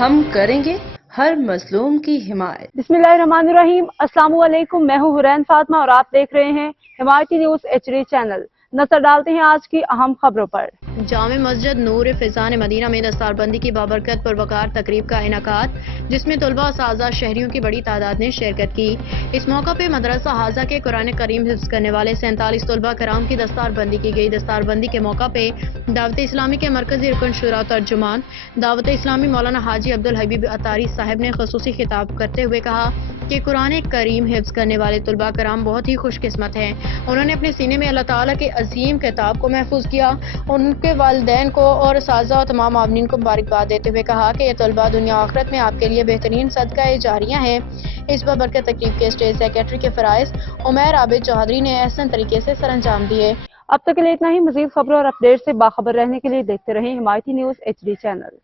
ہم کریں گے ہر مظلوم کی حمایت۔ بسم اللہ الرحمن الرحیم۔ السلام علیکم، میں ہوں حرین فاطمہ اور آپ دیکھ رہے ہیں حمایتی نیوز HD چینل۔ نظر ڈالتے ہیں آج کی اہم خبروں پر۔ جامع مسجد نور فیضان مدینہ میں دستار بندی کی بابرکت پروقار تقریب کا انعقاد، جس میں طلباء اساتذہ شہریوں کی بڑی تعداد نے شرکت کی۔ اس موقع پہ مدرسہ حاضہ کے قرآن کریم حفظ کرنے والے 47 طلباء کرام کی دستار بندی کی گئی۔ دستار بندی کے موقع پہ دعوت اسلامی کے مرکزی رکن شورا ترجمان دعوت اسلامی مولانا حاجی عبدالحبیب اتاری صاحب نے خصوصی خطاب کرتے ہوئے کہا کہ قرآن کریم حفظ کرنے والے طلباء کرام بہت ہی خوش قسمت ہیں۔ انہوں نے اپنے سینے میں اللہ تعالیٰ کے عظیم کتاب کو محفوظ کیا۔ ان کے والدین کو اور اساتذہ اور تمام عاملین کو مبارکباد دیتے ہوئے کہا کہ یہ طلباء دنیا و آخرت میں آپ کے لیے بہترین صدقہ جاریہ ہیں۔ اس بابرکت تقریب کے اسٹیج سیکرٹری کے فرائض عمیر عابد چودھری نے احسن طریقے سے سر انجام دیے۔ اب تک کے لیے اتنا ہی۔ مزید خبروں اور اپڈیٹ سے باخبر رہنے کے لیے دیکھتے رہیں حمایتی نیوز HD چینل۔